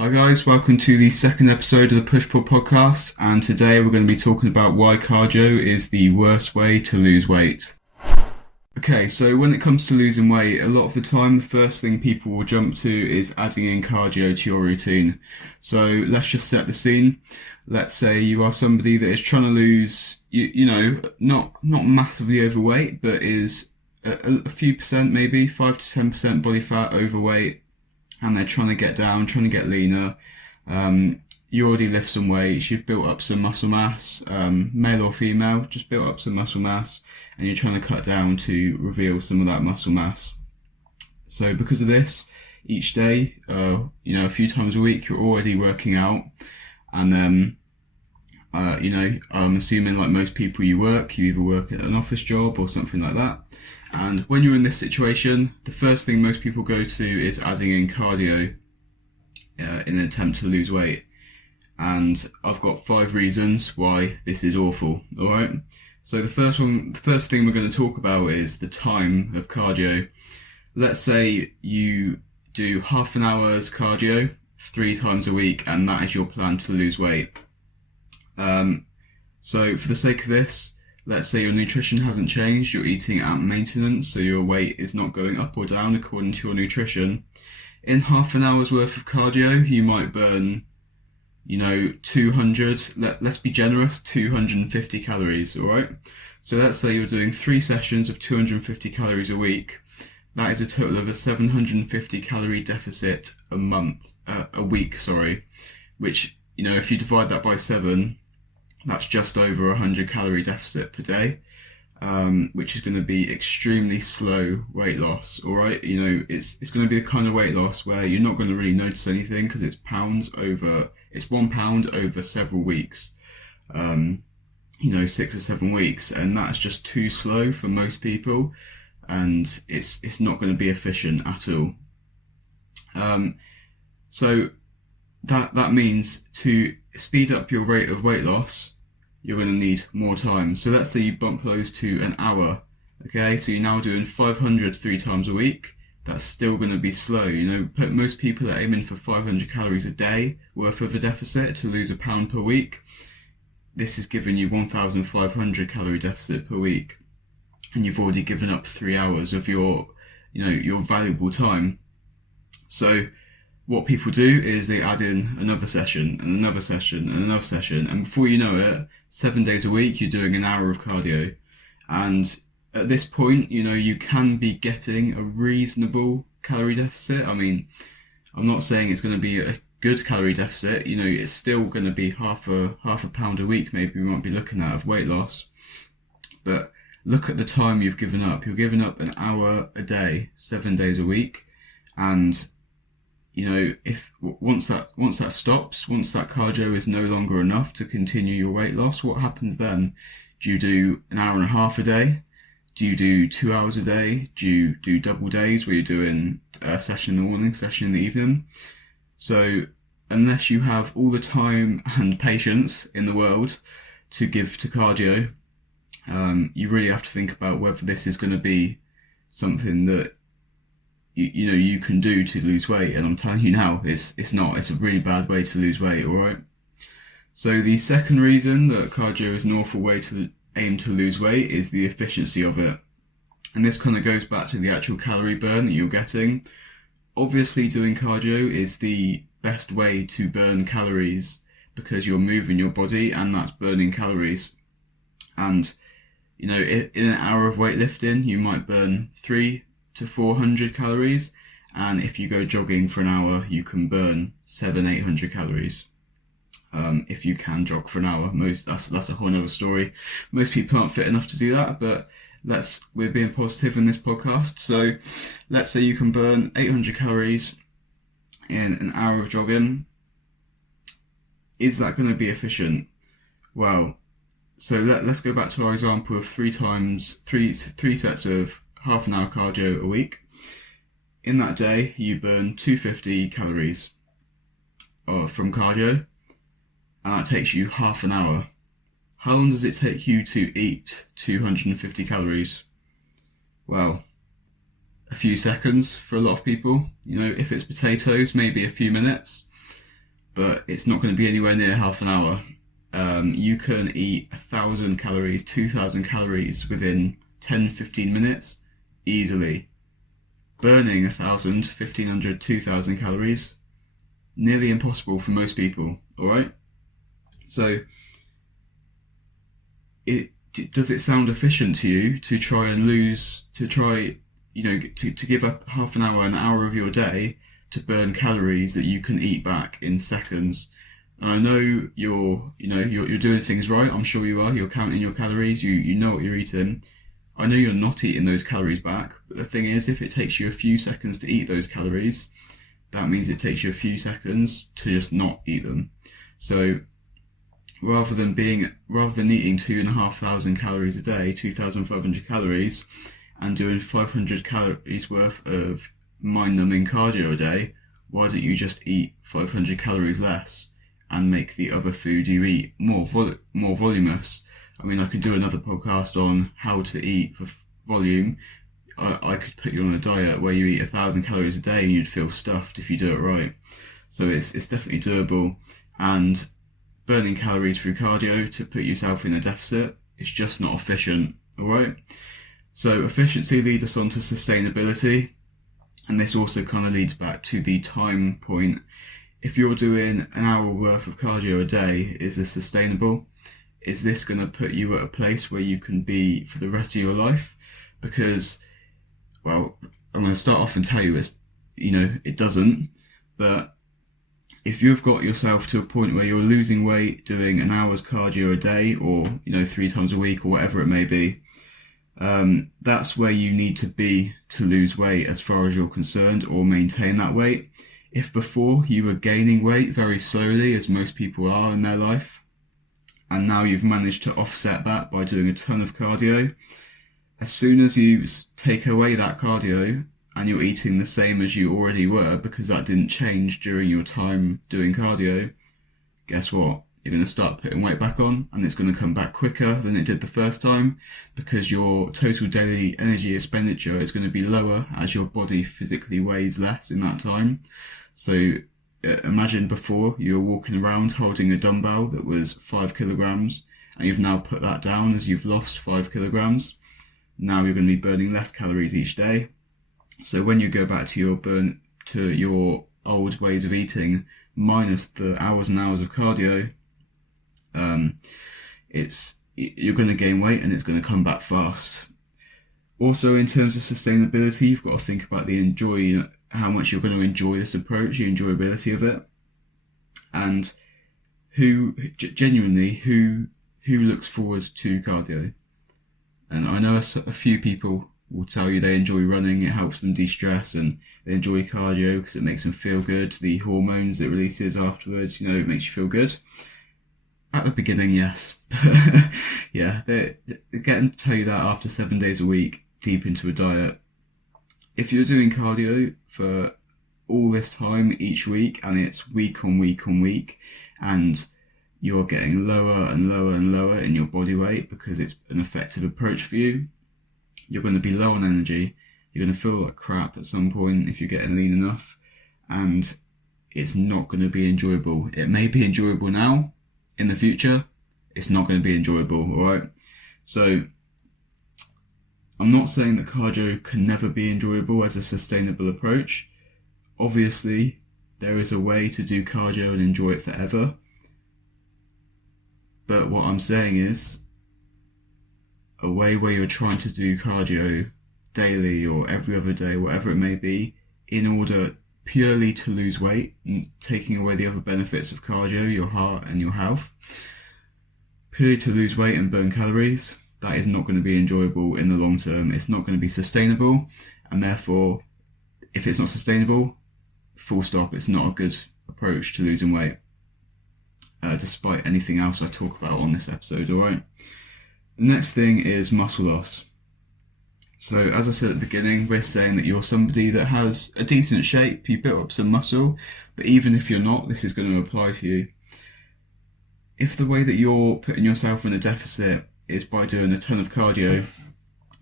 Hi guys, welcome to the second episode of the Push Pull podcast, and today we're going to be talking about why cardio is the worst way to lose weight. Okay, so when it comes to losing weight, a lot of the time the first thing people will jump to is adding in cardio to your routine. So let's just set the scene. Let's say you are somebody that is trying to lose, not massively overweight, but is a few percent, maybe 5 to 10% body fat overweight, and they're trying to get down, trying to get leaner. You already lift some weights, you've built up some muscle mass, male or female, just built up some muscle mass, and you're trying to cut down to reveal some of that muscle mass. So because of this, each day, a few times a week, you're already working out, and I'm assuming like most people you either work at an office job or something like that. And when you're in this situation, the first thing most people go to is adding in cardio in an attempt to lose weight. And I've got 5 reasons why this is awful, alright? So the first thing we're going to talk about is the time of cardio. Let's say you do half an hour's cardio 3 times a week, and that is your plan to lose weight. So for the sake of this, let's say your nutrition hasn't changed, you're eating at maintenance, so your weight is not going up or down according to your nutrition. In half an hour's worth of cardio, you might burn, let's be generous, 250 calories, alright? So let's say you're doing 3 sessions of 250 calories a week. That is a total of a 750 calorie deficit a week, which, if you divide that by 7, that's just over 100 calorie deficit per day, which is going to be extremely slow weight loss, alright? It's going to be the kind of weight loss where you're not going to really notice anything because it's 1 pound over several weeks, 6 or 7 weeks, and that's just too slow for most people, and it's not going to be efficient at all. So that means to speed up your rate of weight loss, you're going to need more time. So let's say you bump those to an hour. Okay, so you're now doing 500 3 times a week. That's still going to be slow. Most people are aiming for 500 calories a day worth of a deficit to lose a pound per week. This is giving you 1,500 calorie deficit per week, and you've already given up 3 hours of your valuable time. So what people do is they add in another session and another session and another session, and before you know it, 7 days a week you're doing an hour of cardio. And at this point, you can be getting a reasonable calorie deficit. I mean, I'm not saying it's going to be a good calorie deficit. It's still going to be half a pound a week maybe we might be looking at of weight loss. But look at the time you've given up. You're giving up an hour a day, 7 days a week, and if once that stops, once that cardio is no longer enough to continue your weight loss, what happens then? Do you do an hour and a half a day? Do you do 2 hours a day? Do you do double days where you're doing a session in the morning, session in the evening? So unless you have all the time and patience in the world to give to cardio, you really have to think about whether this is going to be something that you can do to lose weight. And I'm telling you now, it's not. It's a really bad way to lose weight, alright? So the second reason that cardio is an awful way to aim to lose weight is the efficiency of it. And this kind of goes back to the actual calorie burn that you're getting. Obviously doing cardio is the best way to burn calories because you're moving your body and that's burning calories. And in an hour of weightlifting you might burn 300 to 400 calories, and if you go jogging for an hour you can burn 700-800 calories. If you can jog for an hour. That's a whole other story. Most people aren't fit enough to do that, but we're being positive in this podcast. So let's say you can burn 800 calories in an hour of jogging. Is that going to be efficient? Well, so let's go back to our example of 3 sets of half an hour cardio a week. In that day, you burn 250 calories from cardio, and that takes you half an hour. How long does it take you to eat 250 calories? Well, a few seconds for a lot of people. If it's potatoes, maybe a few minutes. but it's not going to be anywhere near half an hour. You can eat 1,000 calories, 2,000 calories within 10-15 minutes easily. Burning 1,000, 1,500, 2,000 calories, nearly impossible for most people. All right. So, does it sound efficient to you to try and lose, to give up half an hour of your day to burn calories that you can eat back in seconds? And I know you're doing things right. I'm sure you are. You're counting your calories. You know what you're eating. I know you're not eating those calories back. But the thing is, if it takes you a few seconds to eat those calories, that means it takes you a few seconds to just not eat them. So rather than eating 2,500 calories a day, 2,500 calories, and doing 500 calories worth of mind-numbing cardio a day, why don't you just eat 500 calories less and make the other food you eat more voluminous? I mean, I could do another podcast on how to eat for volume. I could put you on a diet where you eat 1,000 calories a day and you'd feel stuffed if you do it right. So it's definitely doable, and burning calories through cardio to put yourself in a deficit is just not efficient. All right. So efficiency leads us on to sustainability, and this also kind of leads back to the time point. If you're doing an hour worth of cardio a day, is this sustainable? Is this going to put you at a place where you can be for the rest of your life? Because, well, I'm going to start off and tell you it doesn't. But if you've got yourself to a point where you're losing weight doing an hour's cardio a day, or 3 times a week, or whatever it may be, that's where you need to be to lose weight as far as you're concerned, or maintain that weight. If before you were gaining weight very slowly, as most people are in their life, and now you've managed to offset that by doing a ton of cardio, as soon as you take away that cardio and you're eating the same as you already were, because that didn't change during your time doing cardio, guess what? You're going to start putting weight back on, and it's going to come back quicker than it did the first time, because your total daily energy expenditure is going to be lower as your body physically weighs less in that time. So imagine before you were walking around holding a dumbbell that was 5 kilograms, and you've now put that down as you've lost 5 kilograms. Now you're going to be burning less calories each day. So when you go back to your old ways of eating, minus the hours and hours of cardio, you're going to gain weight, and it's going to come back fast. Also, in terms of sustainability, you've got to think about how much you're going to enjoy this approach, the enjoyability of it, and who looks forward to cardio. And I know a few people will tell you they enjoy running, it helps them de-stress, and they enjoy cardio because it makes them feel good. The hormones it releases afterwards, it makes you feel good. At the beginning, yes. Yeah, they're getting to tell you that after 7 days a week, deep into a diet. If you're doing cardio for all this time each week, and it's week on week on week, and you're getting lower and lower and lower in your body weight because it's an effective approach for you, you're going to be low on energy. You're going to feel like crap at some point if you're getting lean enough, and it's not going to be enjoyable. It may be enjoyable now. In the future, it's not going to be enjoyable, alright? So, I'm not saying that cardio can never be enjoyable as a sustainable approach. Obviously, there is a way to do cardio and enjoy it forever. But what I'm saying is, a way where you're trying to do cardio daily or every other day, whatever it may be, in order purely to lose weight, taking away the other benefits of cardio, your heart and your health, purely to lose weight and burn calories, that is not going to be enjoyable in the long term. It's not going to be sustainable, and therefore, if it's not sustainable, full stop, it's not a good approach to losing weight, despite anything else I talk about on this episode, alright? The next thing is muscle loss. So as I said at the beginning, we're saying that you're somebody that has a decent shape, you built up some muscle, but even if you're not, this is going to apply to you. If the way that you're putting yourself in a deficit is by doing a ton of cardio,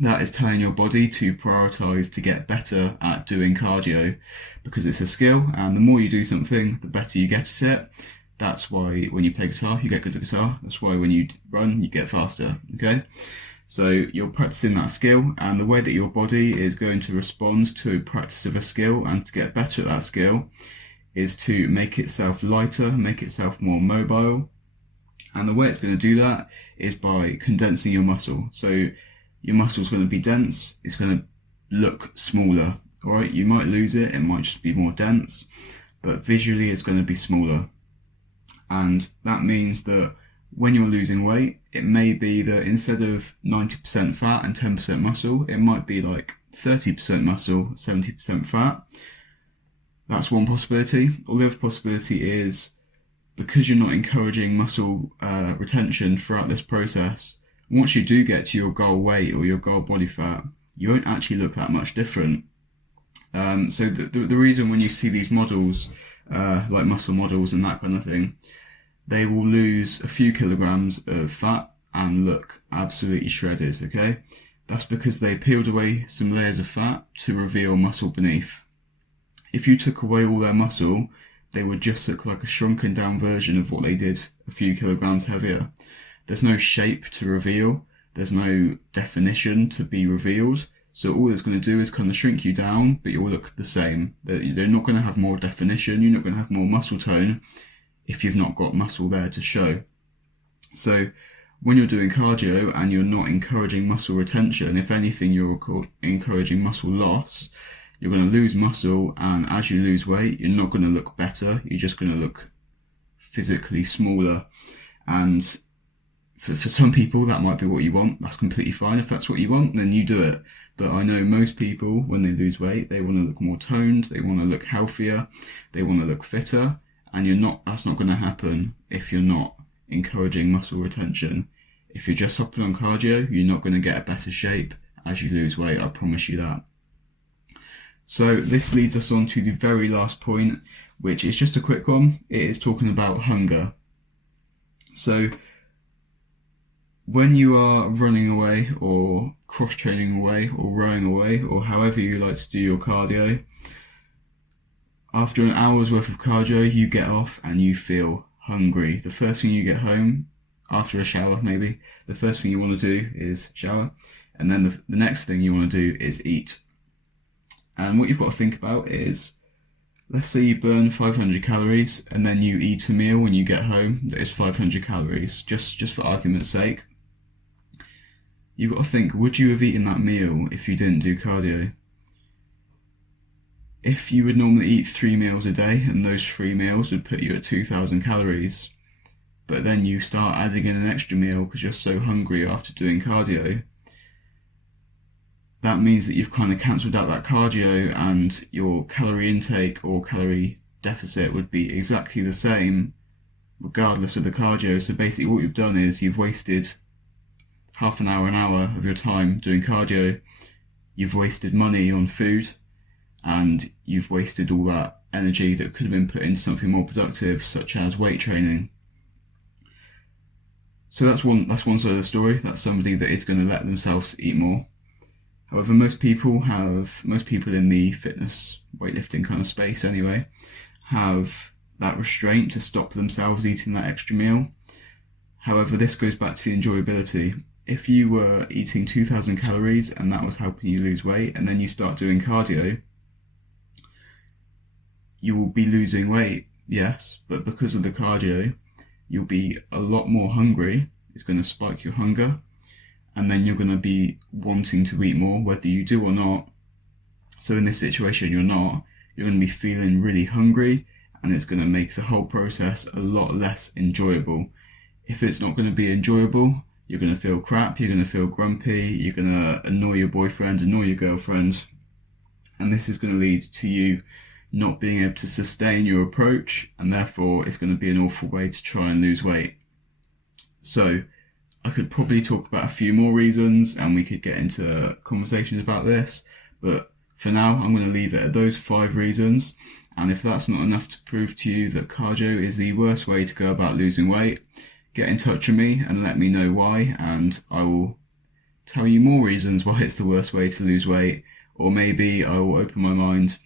that is telling your body to prioritize to get better at doing cardio, because it's a skill, and the more you do something, the better you get at it. That's why when you play guitar, you get good at guitar. That's why when you run, you get faster, okay? So you're practicing that skill, and the way that your body is going to respond to practice of a skill and to get better at that skill is to make itself lighter, make itself more mobile. And the way it's going to do that is by condensing your muscle. So your muscle is going to be dense, it's going to look smaller, all right? You might lose it, it might just be more dense, but visually it's going to be smaller. And that means that when you're losing weight, it may be that instead of 90% fat and 10% muscle, it might be like 30% muscle, 70% fat. That's one possibility. Or the other possibility is, because you're not encouraging muscle retention throughout this process, once you do get to your goal weight or your goal body fat, you won't actually look that much different. So the reason when you see these models, like muscle models and that kind of thing, they will lose a few kilograms of fat and look absolutely shredded, okay? That's because they peeled away some layers of fat to reveal muscle beneath. If you took away all their muscle, they would just look like a shrunken down version of what they did a few kilograms heavier. There's no shape to reveal, there's no definition to be revealed, so all it's going to do is kind of shrink you down, but you'll look the same. They're not going to have more definition, you're not going to have more muscle tone if you've not got muscle there to show. So when you're doing cardio and you're not encouraging muscle retention, if anything, you're encouraging muscle loss, you're going to lose muscle, and as you lose weight, you're not going to look better, you're just going to look physically smaller. And for some people, that might be what you want. That's completely fine. If that's what you want, then you do it. But I know most people, when they lose weight, they want to look more toned, they want to look healthier, they want to look fitter, and that's not going to happen if you're not encouraging muscle retention. If you're just hopping on cardio, you're not going to get a better shape as you lose weight, I promise you that. So this leads us on to the very last point, which is just a quick one. It is talking about hunger. So when you are running away or cross-training away or rowing away or however you like to do your cardio, after an hour's worth of cardio, you get off and you feel hungry. The first thing you get home, after a shower maybe, the first thing you want to do is shower, and then the next thing you want to do is eat. And what you've got to think about is, let's say you burn 500 calories and then you eat a meal when you get home that is 500 calories, just for argument's sake. You've got to think, would you have eaten that meal if you didn't do cardio? If you would normally eat 3 meals a day, and those 3 meals would put you at 2,000 calories, but then you start adding in an extra meal because you're so hungry after doing cardio, that means that you've kind of cancelled out that cardio, and your calorie intake or calorie deficit would be exactly the same regardless of the cardio. So basically what you've done is you've wasted half an hour of your time doing cardio, you've wasted money on food, and you've wasted all that energy that could have been put into something more productive, such as weight training. So that's one side of the story. That's somebody that is going to let themselves eat more. However, most people in the fitness, weightlifting kind of space anyway, have that restraint to stop themselves eating that extra meal. However, this goes back to the enjoyability. If you were eating 2,000 calories and that was helping you lose weight, and then you start doing cardio, you will be losing weight, yes, but because of the cardio, you'll be a lot more hungry. It's going to spike your hunger, and then you're going to be wanting to eat more, whether you do or not. So in this situation, you're going to be feeling really hungry, and it's going to make the whole process a lot less enjoyable. If it's not going to be enjoyable, you're going to feel crap, you're going to feel grumpy, you're going to annoy your boyfriend, annoy your girlfriend, and this is going to lead to you not being able to sustain your approach, and therefore it's going to be an awful way to try and lose weight. So I could probably talk about a few more reasons, and we could get into conversations about this, but for now I'm going to leave it at those 5 reasons. And if that's not enough to prove to you that cardio is the worst way to go about losing weight, get in touch with me and let me know why, and I will tell you more reasons why it's the worst way to lose weight, or maybe I will open my mind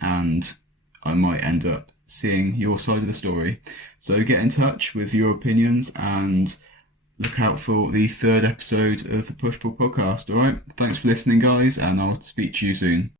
and I might end up seeing your side of the story. So get in touch with your opinions and look out for the 3rd episode of the Push Pull podcast. All right, thanks for listening, guys, and I'll speak to you soon.